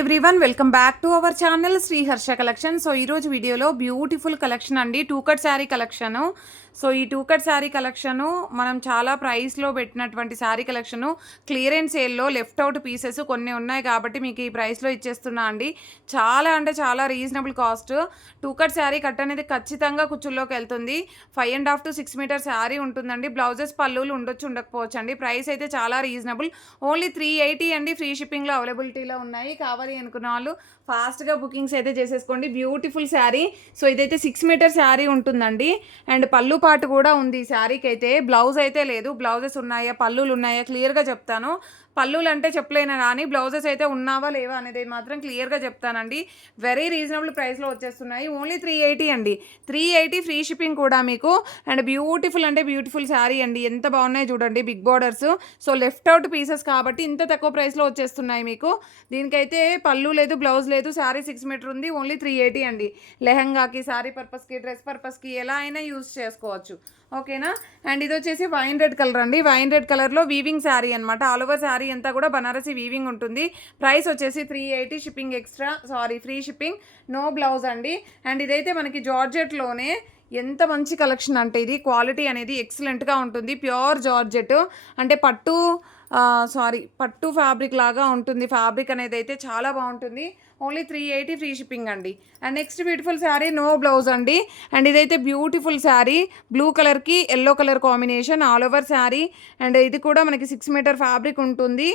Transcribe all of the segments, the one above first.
Everyone, welcome back to our channel Shri Harsha collection. So ఈరోజు వీడియోలో beautiful collection అండి, two cut sari collection. So ఈ two cut sari collection మనం చాలా ప్రైస్లో పెట్టినటువంటి శారీ కలెక్షను. క్లియరెన్స్ సేల్లో లెఫ్ట్ అవుట్ పీసెస్ కొన్ని ఉన్నాయి కాబట్టి మీకు ఈ ప్రైస్లో ఇచ్చేస్తున్నా అండి. చాలా అంటే చాలా reasonable cost. Two cut sari cut అనేది ఖచ్చితంగా కుచ్చుల్లోకి వెళ్తుంది. 5.5 to 6 మీటర్ శారీ ఉంటుందండి. బ్లౌజెస్ పళ్ళులు ఉండొచ్చు ఉండకపోవచ్చు అండి. ప్రైస్ అయితే చాలా రీజనబుల్, ఓన్లీ 380 అండి. ఫ్రీ షిప్పింగ్లో అవైలబిలిటీలో ఉన్నాయి. కావాలి అనుకున్న వాళ్ళు ఫాస్ట్గా బుకింగ్స్ అయితే చేసేసుకోండి. బ్యూటిఫుల్ శారీ. సో ఇదైతే 6 మీటర్ శారీ ఉంటుందండి. అండ్ పళ్ళు పాటు కూడా ఉంది ఈ శారీకి అయితే. బ్లౌజ్ అయితే లేదు. బ్లౌజెస్ ఉన్నాయా పళ్ళులు ఉన్నాయా క్లియర్గా చెప్తాను. పళ్ళులు అంటే చెప్పలేను కానీ బ్లౌజెస్ అయితే ఉన్నావా లేవా అనేది మాత్రం క్లియర్గా చెప్తానండి. వెరీ రీజనబుల్ ప్రైస్లో వచ్చేస్తున్నాయి. ఓన్లీ 380 అండి. 380 ఫ్రీ షిప్పింగ్ కూడా మీకు. అండ్ బ్యూటిఫుల్ అంటే బ్యూటిఫుల్ శారీ అండి. ఎంత బాగున్నాయి చూడండి, big borders. So left out pieces కాబట్టి ఇంత తక్కువ ప్రైస్లో వచ్చేస్తున్నాయి మీకు. దీనికైతే పళ్ళు లేదు, బ్లౌజ్ లేదు, శారీ 6 మీటర్ ఉంది. ఓన్లీ 380 అండి. లెహంగాకి, శారీ పర్పస్కి, డ్రెస్ పర్పస్కి ఎలా అయినా యూజ్ చేసుకోవచ్చు. ఓకేనా. అండ్ ఇది వచ్చేసి వైన్ రెడ్ కలర్ అండి. వైన్ రెడ్ కలర్లో వీవింగ్ శారీ అనమాట. ఆల్ ఓవర్ శారీ అంతా కూడా బనారసి వీవింగ్ ఉంటుంది. ప్రైస్ వచ్చేసి 380, shipping extra, free shipping, no blouse అండి. అండ్ ఇదైతే మనకి జార్జెట్లోనే ఎంత మంచి కలెక్షన్ అంటే ఇది క్వాలిటీ అనేది ఎక్సలెంట్గా ఉంటుంది. ప్యూర్ జార్జెట్ అంటే పట్టు ఫ్యాబ్రిక్ లాగా ఉంటుంది. ఫ్యాబ్రిక్ అనేది అయితే చాలా బాగుంటుంది. ఓన్లీ 380 ఫ్రీ షిప్పింగ్ అండి. And next beautiful sari, no blouse అండి. అండ్ ఇదైతే బ్యూటిఫుల్ శారీ, బ్లూ కలర్కి yellow colour combination, all over sari. And ఇది కూడా మనకి 6 మీటర్ ఫ్యాబ్రిక్ ఉంటుంది.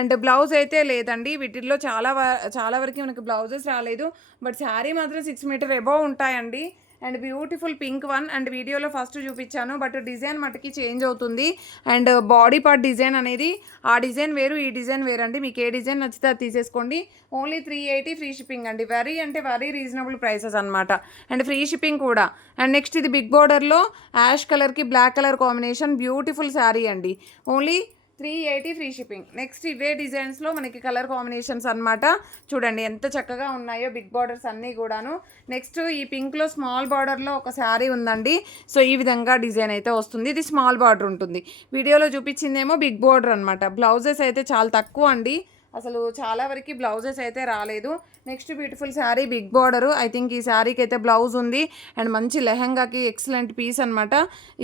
అండ్ బ్లౌజ్ అయితే లేదండి. వీటిల్లో చాలా వరకు మనకి బ్లౌజెస్ రాలేదు, బట్ శారీ మాత్రం 6 మీటర్ అబోవ్ ఉంటాయండి. And beautiful pink one. And వీడియోలో ఫస్ట్ చూపించాను, బట్ డిజైన్ మటుకి చేంజ్ అవుతుంది. అండ్ బాడీ పార్ట్ డిజైన్ అనేది ఆ డిజైన్ వేరు, ఈ డిజైన్ వేరు అండి. మీకు ఏ డిజైన్ నచ్చితే అది తీసేసుకోండి. ఓన్లీ 380 ఫ్రీ షిప్పింగ్ అండి. వెరీ రీజనబుల్ ప్రైసెస్ అనమాట. అండ్ ఫ్రీ షిప్పింగ్ కూడా. అండ్ నెక్స్ట్ ఇది బిగ్ బోర్డర్లో యాష్ కలర్కి black colour combination, beautiful sari అండి. Only 380 free shipping. నెక్స్ట్ ఇవే డిజైన్స్లో మనకి కలర్ కాంబినేషన్స్ అనమాట. చూడండి ఎంత చక్కగా ఉన్నాయో బిగ్ బార్డర్స్ అన్నీ కూడాను. నెక్స్ట్ ఈ పింక్లో స్మాల్ బార్డర్లో ఒక శారీ ఉందండి. సో ఈ విధంగా డిజైన్ అయితే వస్తుంది. ఇది స్మాల్ బార్డర్ ఉంటుంది. వీడియోలో చూపించిందేమో బిగ్ బార్డర్ అనమాట. బ్లౌజెస్ అయితే చాలా తక్కువ అండి, అసలు చాలా వరకు బ్లౌజెస్ అయితే రాలేదు. Next beautiful sari, big border. I think ఈ శారీకి అయితే బ్లౌజ్ ఉంది. అండ్ మంచి లెహంగాకి ఎక్సలెంట్ పీస్ అనమాట.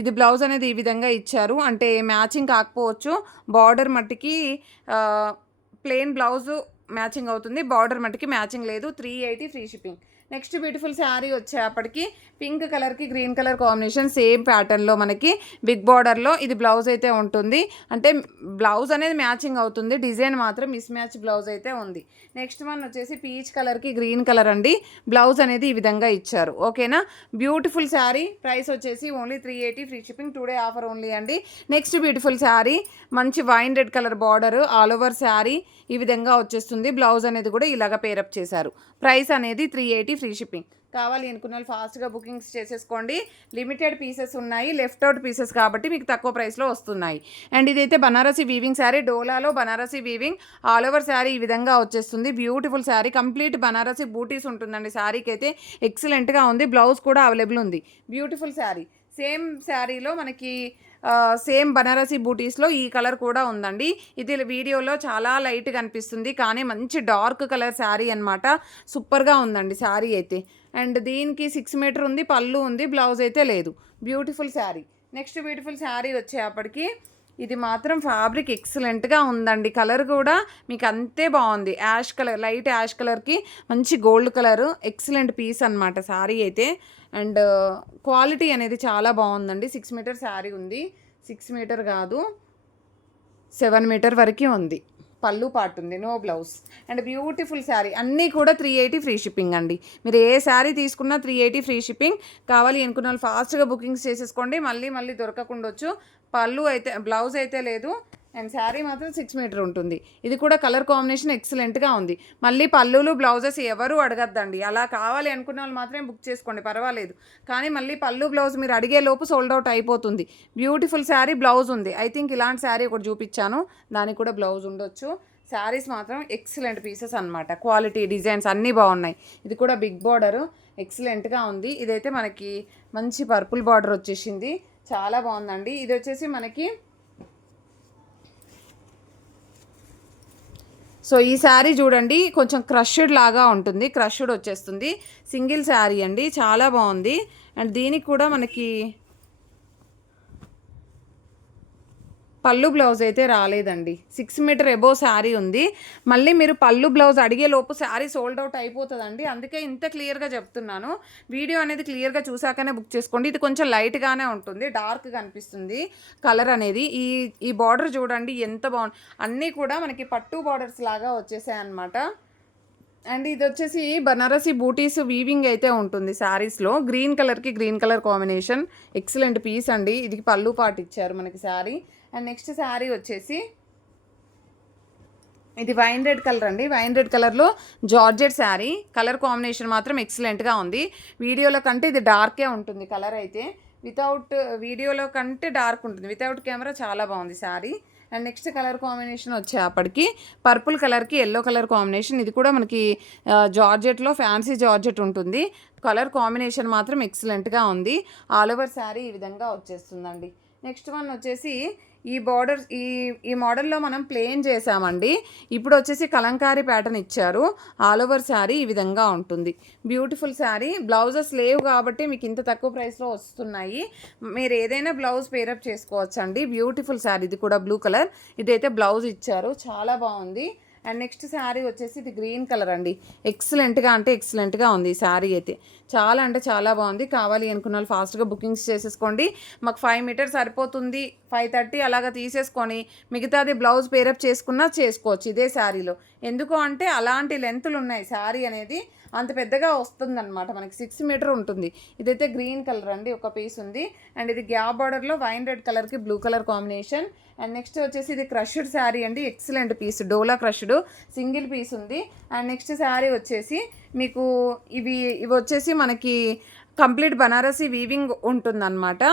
ఇది బ్లౌజ్ అనేది ఈ విధంగా ఇచ్చారు, అంటే మ్యాచింగ్ కాకపోవచ్చు. బార్డర్ మట్టికి ప్లెయిన్ బ్లౌజు మ్యాచింగ్ అవుతుంది, బార్డర్ మట్టికి మ్యాచింగ్ లేదు. 380 free shipping. Next beautiful sari వచ్చేప్పటికి పింక్ కలర్కి గ్రీన్ కలర్ కాంబినేషన్, సేమ్ ప్యాటర్న్లో మనకి బిగ్ బార్డర్లో ఇది బ్లౌజ్ అయితే ఉంటుంది. అంటే బ్లౌజ్ అనేది మ్యాచింగ్ అవుతుంది, డిజైన్ మాత్రం మిస్ మ్యాచ్ బ్లౌజ్ అయితే ఉంది. నెక్స్ట్ వన్ వచ్చేసి పీచ్ కలర్కి గ్రీన్ కలర్ అండి. బ్లౌజ్ అనేది ఈ విధంగా ఇచ్చారు. ఓకేనా. బ్యూటిఫుల్ శారీ. ప్రైస్ వచ్చేసి only 380 free shipping. Today offer only అండి. నెక్స్ట్ బ్యూటిఫుల్ శారీ, మంచి wine red colour border, all over sari ఈ విధంగా వచ్చేస్తుంది. బ్లౌజ్ అనేది కూడా ఇలాగ పేరప్ చేశారు. ప్రైస్ అనేది 380 ఫ్రీ షిప్పింగ్. కావాలి అనుకున్న వాళ్ళు ఫాస్ట్గా బుకింగ్స్ చేసేసుకోండి. లిమిటెడ్ పీసెస్ ఉన్నాయి, లెఫ్ట్ అవుట్ పీసెస్ కాబట్టి మీకు తక్కువ ప్రైస్లో వస్తున్నాయి. అండ్ ఇదైతే బనారసి వీవింగ్ శారీ, డోలాలో Banarasi weaving, all over sari ఈ విధంగా వచ్చేస్తుంది. బ్యూటిఫుల్ శారీ, కంప్లీట్ బనారసి బూటీస్ ఉంటుందండి. శారీకి అయితే ఎక్సలెంట్గా ఉంది. బ్లౌజ్ కూడా అవైలబుల్ ఉంది. బ్యూటిఫుల్ శారీ. సేమ్ శారీలో మనకి సేమ్ బనారసి బూటీస్లో ఈ కలర్ కూడా ఉందండి. ఇది వీడియోలో చాలా లైట్గా అనిపిస్తుంది కానీ మంచి డార్క్ కలర్ శారీ అనమాట. సూపర్గా ఉందండి శారీ అయితే. అండ్ దీనికి 6 మీటర్ ఉంది, పళ్ళు ఉంది, బ్లౌజ్ అయితే లేదు. Beautiful sari. Next beautiful sari వచ్చేప్పటికి ఇది మాత్రం ఫ్యాబ్రిక్ ఎక్సలెంట్గా ఉందండి. కలర్ కూడా మీకు అంతే బాగుంది. యాష్ కలర్, లైట్ యాష్ కలర్కి మంచి గోల్డ్ కలరు, ఎక్సలెంట్ పీస్ అనమాట శారీ అయితే. అండ్ క్వాలిటీ అనేది చాలా బాగుందండి. 6 మీటర్ శారీ ఉంది. 6 మీటర్ కాదు, 7 మీటర్ వరకు ఉంది. పళ్ళు పాటు ఉంది, no blouse. And beautiful sari. అన్నీ కూడా 380 ఫ్రీ షిప్పింగ్ అండి. మీరు ఏ శారీ తీసుకున్నా 380 ఫ్రీ షిప్పింగ్. కావాలి అనుకున్న వాళ్ళు ఫాస్ట్గా బుకింగ్స్ చేసేసుకోండి. మళ్ళీ దొరకకుండొచ్చు. పళ్ళు అయితే, బ్లౌజ్ అయితే లేదు. అండ్ శారీ మాత్రం 6 మీటర్ ఉంటుంది. ఇది కూడా కలర్ కాంబినేషన్ ఎక్సలెంట్గా ఉంది. మళ్ళీ పళ్ళులు బ్లౌజెస్ ఎవరు అడగద్దండి. అలా కావాలి అనుకున్న వాళ్ళు మాత్రమే బుక్ చేసుకోండి, పర్వాలేదు. కానీ మళ్ళీ పళ్ళు బ్లౌజ్ మీరు అడిగే లోపు సోల్డ్ అవుట్ అయిపోతుంది. బ్యూటిఫుల్ శారీ, బ్లౌజ్ ఉంది. ఐ థింక్ ఇలాంటి శారీ ఒకటి చూపించాను, దానికి కూడా బ్లౌజ్ ఉండొచ్చు. శారీస్ మాత్రం ఎక్సలెంట్ పీసెస్ అనమాట. క్వాలిటీ, డిజైన్స్ అన్నీ బాగున్నాయి. ఇది కూడా బిగ్ బార్డరు, ఎక్సలెంట్గా ఉంది. ఇదైతే మనకి మంచి పర్పుల్ బార్డర్ వచ్చేసింది, చాలా బాగుందండి. ఇది వచ్చేసి మనకి సో ఈ శారీ చూడండి కొంచెం క్రష్డ్ లాగా ఉంటుంది, క్రష్డ్ వచ్చేస్తుంది. సింగిల్ శారీ అండి, చాలా బాగుంది. అండ్ దీనికి కూడా మనకి పళ్ళు బ్లౌజ్ అయితే రాలేదండి. 6 మీటర్ ఎబో శారీ ఉంది. మళ్ళీ మీరు పళ్ళు బ్లౌజ్ అడిగే లోపు శారీ సోల్డ్ అవుట్ అయిపోతుందండి. అందుకే ఇంత క్లియర్గా చెప్తున్నాను. వీడియో అనేది క్లియర్గా చూసాకనే బుక్ చేసుకోండి. ఇది కొంచెం లైట్గానే ఉంటుంది, డార్క్గా కనిపిస్తుంది కలర్ అనేది. ఈ బార్డర్ చూడండి ఎంత బాగుంది. అన్నీ కూడా మనకి పట్టు బార్డర్స్ లాగా వచ్చేసాయి అన్నమాట. అండ్ ఇది వచ్చేసి బనారసి బూటీస్ వీవింగ్ అయితే ఉంటుంది శారీస్లో. గ్రీన్ కలర్కి green colour combination, excellent piece అండి. ఇది పళ్ళు పాటు ఇచ్చారు మనకి శారీ. అండ్ నెక్స్ట్ శారీ వచ్చేసి ఇది వైన్ రెడ్ కలర్ అండి. వైన్ రెడ్ కలర్లో జార్జెట్ శారీ. కలర్ కాంబినేషన్ మాత్రం ఎక్సలెంట్గా ఉంది. వీడియోలో కంటే ఇది డార్కే ఉంటుంది కలర్ అయితే. వితౌట్ వీడియోలో కంటే డార్క్ ఉంటుంది, వితౌట్ కెమెరా చాలా బాగుంది sari. And next colour combination వచ్చేప్పటికి పర్పుల్ కలర్కి ఎల్లో కలర్ కాంబినేషన్. ఇది కూడా మనకి జార్జెట్లో ఫ్యాన్సీ జార్జెట్ ఉంటుంది. కలర్ కాంబినేషన్ మాత్రం ఎక్సలెంట్గా ఉంది. ఆల్ ఓవర్ శారీ ఈ విధంగా వచ్చేస్తుందండి. నెక్స్ట్ వన్ వచ్చేసి ఈ బార్డర్ ఈ మోడల్లో మనం ప్లేన్ చేసామండి. ఇప్పుడు వచ్చేసి కలంకారీ ప్యాటర్న్ ఇచ్చారు. ఆల్ ఓవర్ శారీ ఈ విధంగా ఉంటుంది. బ్యూటిఫుల్ శారీ. బ్లౌజెస్ లేవు కాబట్టి మీకు ఇంత తక్కువ ప్రైస్లో వస్తున్నాయి. మీరు ఏదైనా బ్లౌజ్ పేరప్ చేసుకోవచ్చండి. బ్యూటిఫుల్ శారీ. ఇది కూడా బ్లూ కలర్. ఇదైతే బ్లౌజ్ ఇచ్చారు, చాలా బాగుంది. అండ్ నెక్స్ట్ శారీ వచ్చేసి ఇది గ్రీన్ కలర్ అండి. ఎక్సలెంట్గా ఉంది ఈ శారీ అయితే. చాలా అంటే చాలా బాగుంది. కావాలి అనుకున్న వాళ్ళు ఫాస్ట్గా బుకింగ్స్ చేసేసుకోండి. మాకు 5 మీటర్స్ సరిపోతుంది, 530 అలాగా తీసేసుకొని మిగతాది బ్లౌజ్ పేరప్ చేసుకున్నా చేసుకోవచ్చు ఇదే శారీలో. ఎందుకు అంటే అలాంటి లెంతులు ఉన్నాయి. శారీ అనేది అంత పెద్దగా వస్తుందన్నమాట. మనకి 6 మీటర్ ఉంటుంది. ఇదైతే గ్రీన్ కలర్ అండి, ఒక పీస్ ఉంది. అండ్ ఇది గ్యాప్ బార్డర్లో వైన్ రెడ్ కలర్కి blue colour combination. And next వచ్చేసి ఇది క్రష్డ్ శారీ అండి, ఎక్సలెంట్ పీస్, డోలా క్రష్డ్ సింగిల్ పీస్ ఉంది. అండ్ నెక్స్ట్ శారీ వచ్చేసి మీకు ఇవి వచ్చేసి మనకి కంప్లీట్ బనారసి వీవింగ్ ఉంటుందన్నమాట.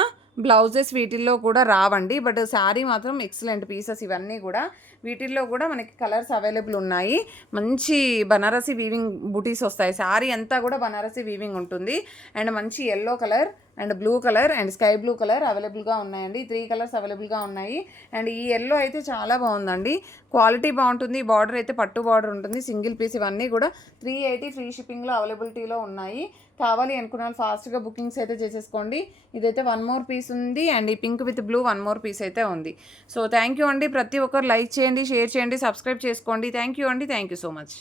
బ్లౌజెస్ వీటిల్లో కూడా రావండి, బట్ శారీ మాత్రం ఎక్సలెంట్ పీసెస్ ఇవన్నీ కూడా. వీటిల్లో కూడా మనకి కలర్స్ అవైలబుల్ ఉన్నాయి. మంచి బనారసి వీవింగ్ బూటీస్ వస్తాయి. శారీ అంతా కూడా బనారసి వీవింగ్ ఉంటుంది. అండ్ మంచి yellow colour and blue colour and sky blue colour అవైలబుల్గా ఉన్నాయండి. 3 కలర్స్ అవైలబుల్గా ఉన్నాయి. అండ్ ఈ ఎల్లో అయితే చాలా బాగుందండి, క్వాలిటీ బాగుంటుంది. బార్డర్ అయితే పట్టు బార్డర్ ఉంటుంది, సింగిల్ పీస్. ఇవన్నీ కూడా 380 ఫ్రీ షిప్పింగ్లో అవైలబిలిటీలో ఉన్నాయి. కావాలి అనుకున్న వాళ్ళు ఫాస్ట్గా బుకింగ్స్ అయితే చేసేసుకోండి. ఇదైతే 1 మోర్ పీస్ ఉంది. అండ్ ఈ pink with blue 1 more piece అయితే ఉంది. సో థ్యాంక్ యూ అండి. ప్రతి ఒక్కరు లైక్ చేయండి, షేర్ చేయండి, సబ్స్క్రైబ్ చేసుకోండి. థ్యాంక్ యూ అండి. Thank you so much.